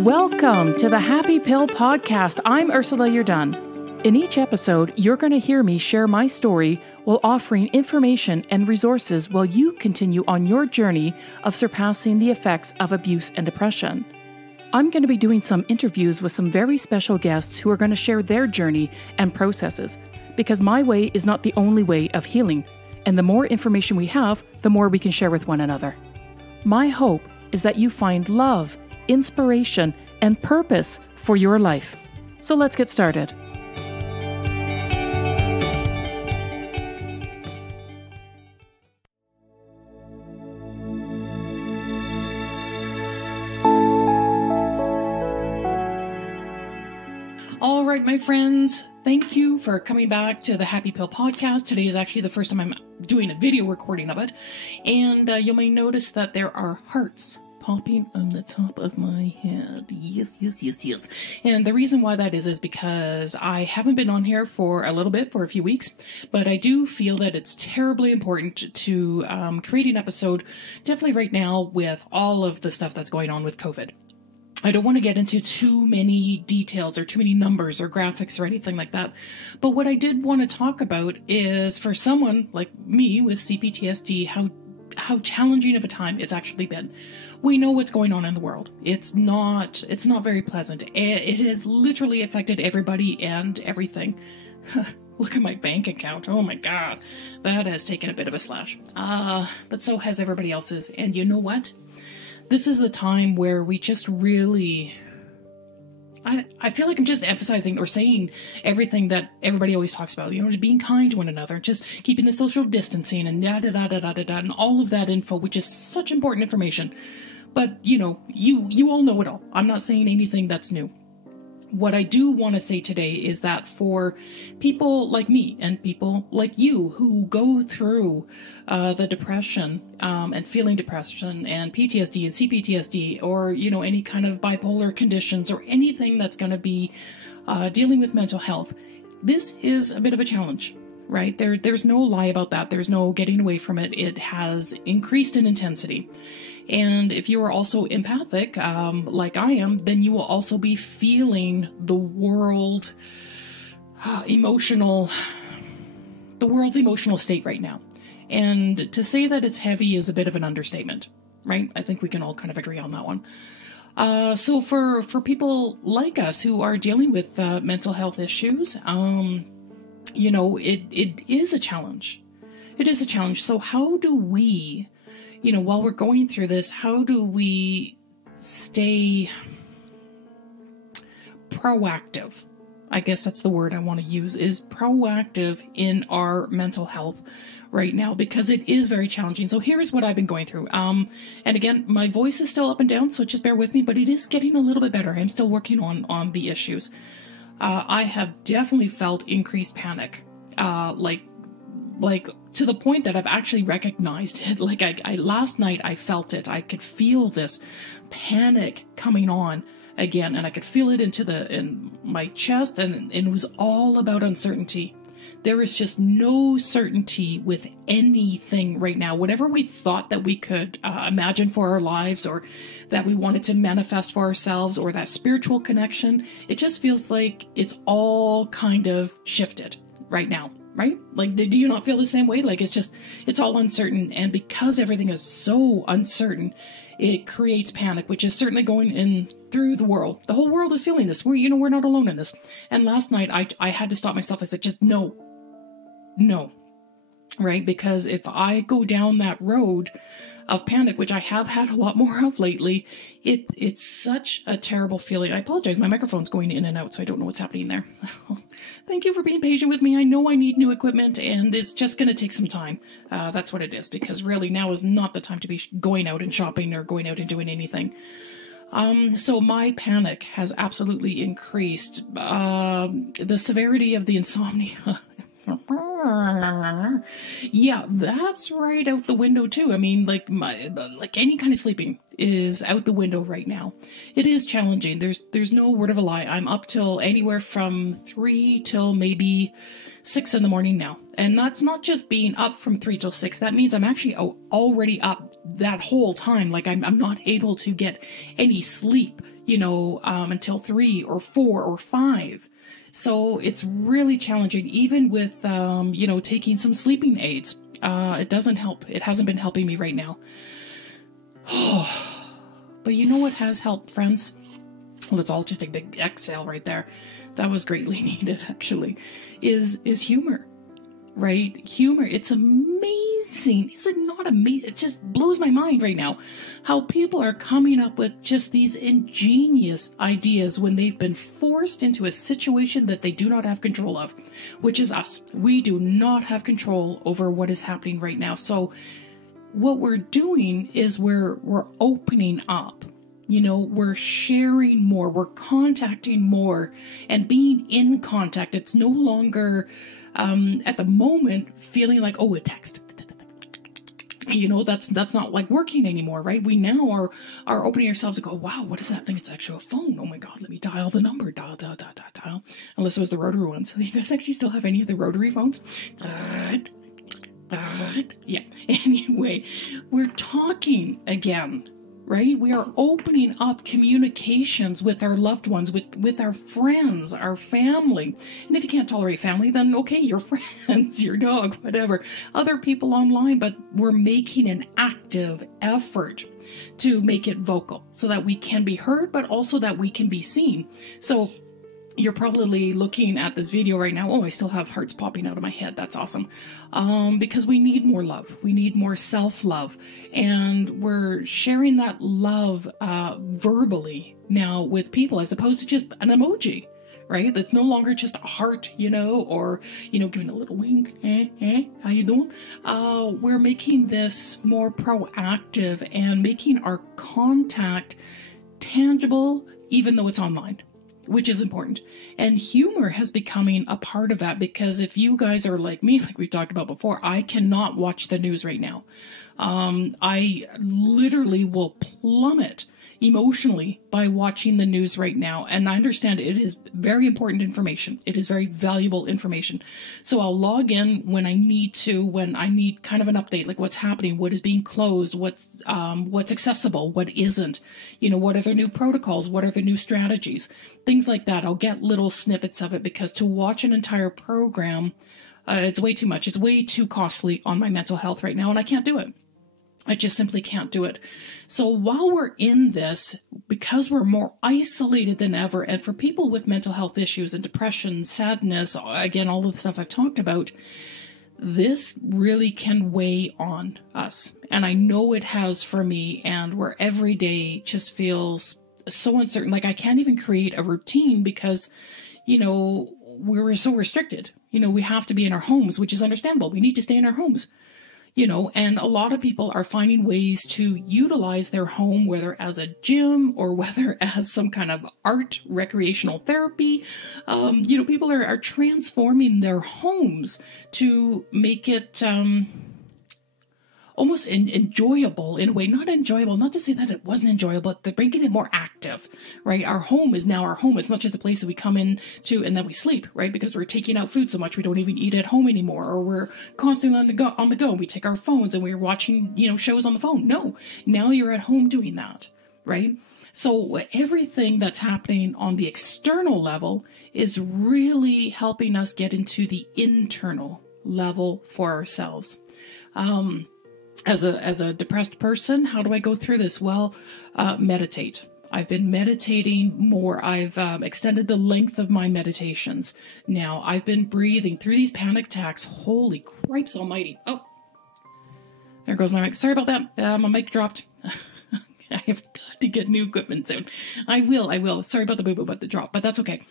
Welcome to the Happy Pill Podcast. I'm Ursula Yerdun. In each episode, you're going to hear me share my story while offering information and resources while you continue on your journey of surpassing the effects of abuse and depression. I'm going to be doing some interviews with some very special guests who are going to share their journey and processes, because my way is not the only way of healing, and the more information we have, the more we can share with one another. My hope is that you find love, inspiration, and purpose for your life. So let's get started. All right, my friends, thank you for coming back to the Happy Pill Podcast. Today is actually the first time I'm doing a video recording of it, and you may notice that there are hearts popping on the top of my head. Yes. And the reason why that is because I haven't been on here for a few weeks, but I do feel that it's terribly important to create an episode, definitely right now with all of the stuff that's going on with COVID. I don't want to get into too many details or too many numbers or graphics or anything like that. But what I did want to talk about is, for someone like me with CPTSD, how challenging of a time it's actually been. We know what's going on in the world. It's not very pleasant. It has literally affected everybody and everything. Look at my bank account. Oh my God. That has taken a bit of a slash. But so has everybody else's. And you know what? This is the time where we just really... I feel like I'm just emphasizing or saying everything that everybody always talks about, being kind to one another, just keeping the social distancing and and all of that info, which is such important information. But, you all know it all. I'm not saying anything that's new. What I do want to say today is that for people like me and people like you who go through the depression and feeling depression and PTSD and CPTSD, or, any kind of bipolar conditions or anything that's going to be dealing with mental health, this is a bit of a challenge, right? There's no lie about that. There's no getting away from it. It has increased in intensity. And if you are also empathic, like I am, then you will also be feeling the world's emotional state right now. And to say that it's heavy is a bit of an understatement, right? I think we can all kind of agree on that one. So for people like us who are dealing with mental health issues, it is a challenge. It is a challenge. So how do we... while we're going through this, how do we stay proactive? I guess that's the word I want to use, is proactive in our mental health right now, because it is very challenging. So here's what I've been going through. And again, my voice is still up and down, so just bear with me, but it is getting a little bit better. I'm still working on the issues. I have definitely felt increased panic, like to the point that I've actually recognized it. Like last night I felt it. I could feel this panic coming on again, and I could feel it in my chest, and it was all about uncertainty. There is just no certainty with anything right now. Whatever we thought that we could imagine for our lives, or that we wanted to manifest for ourselves, or that spiritual connection, it just feels like it's all kind of shifted right now. Right? Like, do you not feel the same way? Like, it's all uncertain. And because everything is so uncertain, it creates panic, which is certainly going in through the world. The whole world is feeling this. We're not alone in this. And last night, I had to stop myself. I said, just no. Right? Because if I go down that road of panic, which I have had a lot more of lately, it's such a terrible feeling. I apologize. My microphone's going in and out, so I don't know what's happening there. Thank you for being patient with me. I know I need new equipment, and it's just going to take some time. That's what it is, because really now is not the time to be going out and shopping or going out and doing anything. So my panic has absolutely increased. The severity of the insomnia. Yeah, that's right out the window too. I mean, like any kind of sleeping is out the window right now. It is challenging. There's no word of a lie. I'm up till anywhere from 3 till maybe 6 in the morning now. And that's not just being up from 3 till 6. That means I'm actually already up that whole time. Like I'm not able to get any sleep, until 3 or 4 or 5. So it's really challenging, even with, taking some sleeping aids. It doesn't help. It hasn't been helping me right now. But you know what has helped, friends? Let's all just take a big exhale right there. That was greatly needed, actually. Is humor, right? Humor. It's amazing. Is it not amazing? It just blows my mind right now how people are coming up with just these ingenious ideas when they've been forced into a situation that they do not have control of, which is us. We do not have control over what is happening right now. So what we're doing is we're opening up. We're sharing more, we're contacting more and being in contact. It's no longer, at the moment, feeling like, a text. That's not like working anymore, right? We now are opening ourselves to go, wow, what is that thing? It's actually a phone. Oh my God, let me dial the number. Dial. Unless it was the rotary ones. Do you guys actually still have any of the rotary phones? Yeah. Anyway, we're talking again. Right? We are opening up communications with our loved ones, with our friends, our family. And if you can't tolerate family, then okay, your friends, your dog, whatever, other people online, but we're making an active effort to make it vocal so that we can be heard, but also that we can be seen. So you're probably looking at this video right now. Oh, I still have hearts popping out of my head. That's awesome. Because we need more love. We need more self-love. And we're sharing that love verbally now with people as opposed to just an emoji, right? That's no longer just a heart, or, giving a little wink. How you doing? We're making this more proactive and making our contact tangible, even though it's online, which is important. And humor has becoming a part of that, because if you guys are like me, like we talked about before, I cannot watch the news right now. I literally will plummet emotionally by watching the news right now. And I understand it is very important information. It is very valuable information. So I'll log in when I need to, when I need kind of an update, like what's happening, what is being closed, what's accessible, what isn't, what are the new protocols, what are the new strategies, things like that. I'll get little snippets of it, because to watch an entire program, it's way too much. It's way too costly on my mental health right now, and I can't do it. I just simply can't do it. So while we're in this, because we're more isolated than ever, and for people with mental health issues and depression, sadness, again, all of the stuff I've talked about, this really can weigh on us. And I know it has for me, and where every day just feels so uncertain. Like I can't even create a routine because, we're so restricted. We have to be in our homes, which is understandable. We need to stay in our homes. And a lot of people are finding ways to utilize their home, whether as a gym or whether as some kind of art, recreational therapy. People are transforming their homes to make it almost enjoyable in a way. Not enjoyable, not to say that it wasn't enjoyable, but they're making it more active, right? Our home is now our home. It's not just a place that we come in to and then we sleep, right? Because we're taking out food so much we don't even eat at home anymore, or we're constantly on the go. We take our phones and we're watching, shows on the phone. No, now you're at home doing that, right? So everything that's happening on the external level is really helping us get into the internal level for ourselves. As a depressed person, how do I go through this? Well, meditate. I've been meditating more. I've extended the length of my meditations. Now, I've been breathing through these panic attacks. Holy cripes almighty. Oh, there goes my mic. Sorry about that. My mic dropped. I have got to get new equipment soon. I will. Sorry about the boo-boo, but the drop, but that's okay.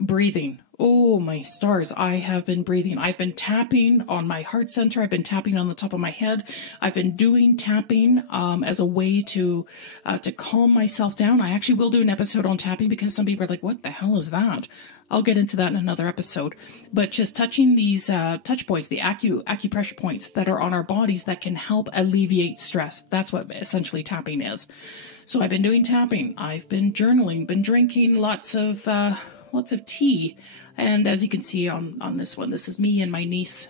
Breathing. Oh, my stars. I have been breathing. I've been tapping on my heart center. I've been tapping on the top of my head. I've been doing tapping as a way to calm myself down. I actually will do an episode on tapping because some people are like, what the hell is that? I'll get into that in another episode. But just touching these touch points, the acupressure points that are on our bodies that can help alleviate stress. That's what essentially tapping is. So I've been doing tapping. I've been journaling, been drinking lots of tea. And as you can see on this one, this is me and my niece,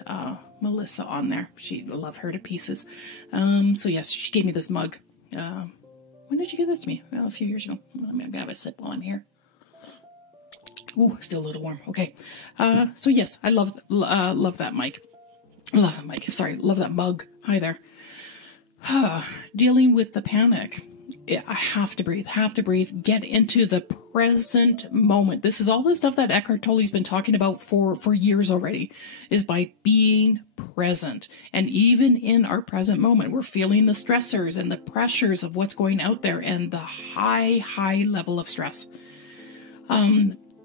Melissa, on there. I love her to pieces. So yes, she gave me this mug. When did you give this to me? Well, a few years ago. I'm going to have a sip while I'm here. Ooh, still a little warm. Okay. So yes, I love that mic. Love that mic. Sorry, love that mug. Hi there. Dealing with the panic. I have to breathe, get into the present moment. This is all the stuff that Eckhart Tolle's been talking about for years already, is by being present. And even in our present moment, we're feeling the stressors and the pressures of what's going out there and the high level of stress.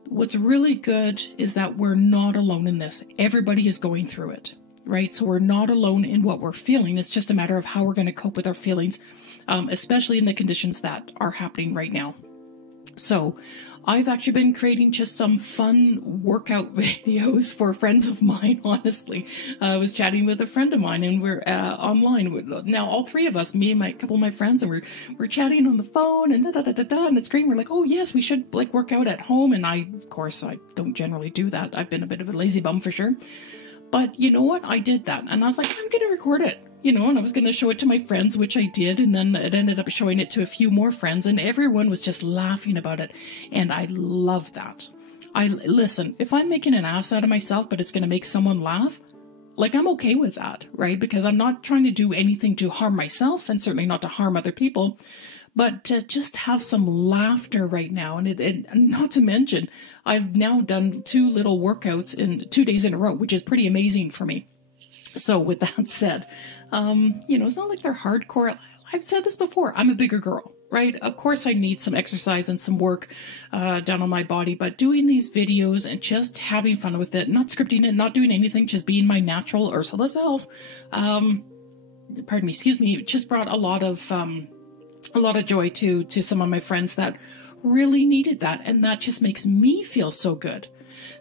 What's really good is that we're not alone in this. Everybody is going through it, right? So we're not alone in what we're feeling. It's just a matter of how we're going to cope with our feelings, especially in the conditions that are happening right now. So I've actually been creating just some fun workout videos for friends of mine, honestly. I was chatting with a friend of mine, and we're online. Now, all three of us, me and a couple of my friends, and we're chatting on the phone, and and it's great. We're like, oh, yes, we should work out at home. And of course, I don't generally do that. I've been a bit of a lazy bum for sure. But you know what? I did that. And I was like, I'm going to record it. And I was going to show it to my friends, which I did, and then it ended up showing it to a few more friends, and everyone was just laughing about it, and I love that. Listen, if I'm making an ass out of myself, but it's going to make someone laugh, I'm okay with that, right? Because I'm not trying to do anything to harm myself, and certainly not to harm other people, but to just have some laughter right now. And not to mention, I've now done 2 little workouts in 2 days in a row, which is pretty amazing for me. So with that said, it's not like they're hardcore. I've said this before. I'm a bigger girl, right? Of course I need some exercise and some work done on my body, but doing these videos and just having fun with it, not scripting it, not doing anything, just being my natural Ursula self, just brought a lot of joy to some of my friends that really needed that. And that just makes me feel so good.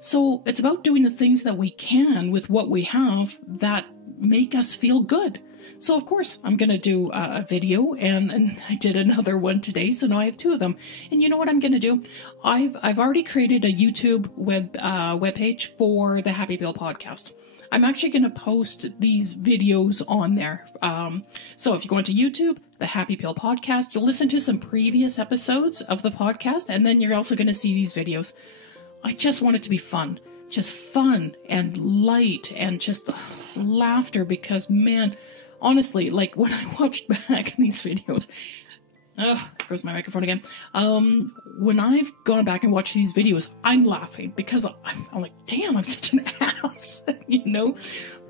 So it's about doing the things that we can with what we have that make us feel good. So of course I'm going to do a video, and I did another one today. So now I have 2 of them. And you know what I'm going to do? I've already created a YouTube web page for the Happy Pill podcast. I'm actually going to post these videos on there. So if you go into YouTube, the Happy Pill podcast, you'll listen to some previous episodes of the podcast, and then you're also going to see these videos. I just want it to be fun. Just fun and light and just laughter, because, man, honestly, when I watched back these videos, there goes my microphone again. When I've gone back and watched these videos, I'm laughing because I'm like, damn, I'm such an ass,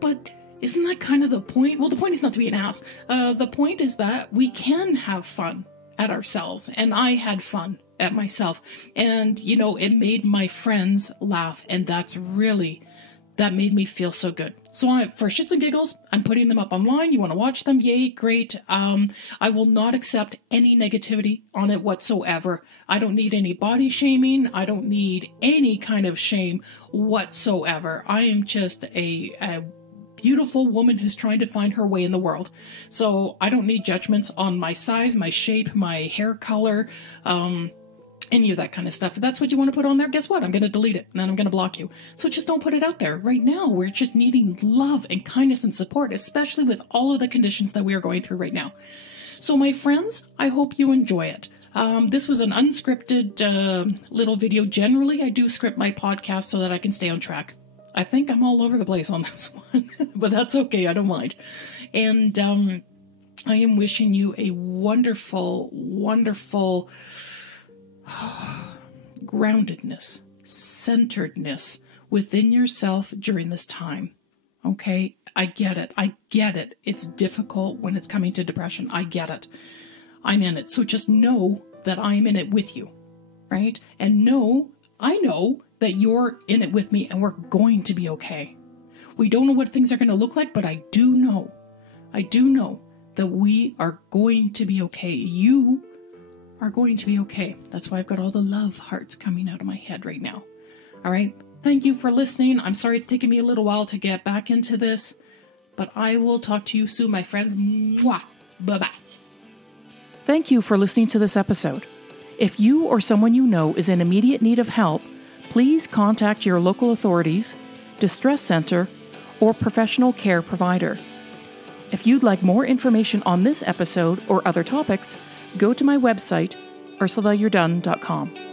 But isn't that kind of the point? Well, the point is not to be an ass. The point is that we can have fun at ourselves, and I had fun at myself, and it made my friends laugh, and that made me feel so good. So for shits and giggles, I'm putting them up online. You want to watch them? Yay, great. I will not accept any negativity on it whatsoever. I don't need any body shaming. I don't need any kind of shame whatsoever. I am just a beautiful woman who's trying to find her way in the world. So I don't need judgments on my size, my shape, my hair color, any of that kind of stuff. If that's what you want to put on there, guess what? I'm going to delete it, and then I'm going to block you. So just don't put it out there. Right now, we're just needing love and kindness and support, especially with all of the conditions that we are going through right now. So my friends, I hope you enjoy it. This was an unscripted little video. Generally, I do script my podcast so that I can stay on track. I think I'm all over the place on this one, but that's okay. I don't mind. And I am wishing you a wonderful, wonderful groundedness, centeredness within yourself during this time. Okay? I get it. It's difficult when it's coming to depression. I get it. I'm in it. So just know that I'm in it with you, right? And I know that you're in it with me, and we're going to be okay. We don't know what things are going to look like, but I do know that we are going to be okay. You are going to be okay. That's why I've got all the love hearts coming out of my head right now. All right. Thank you for listening. I'm sorry it's taken me a little while to get back into this, but I will talk to you soon, my friends. Mwah. Bye-bye. Thank you for listening to this episode. If you or someone you know is in immediate need of help, please contact your local authorities, distress center, or professional care provider. If you'd like more information on this episode or other topics, go to my website, ursulayourdone.com.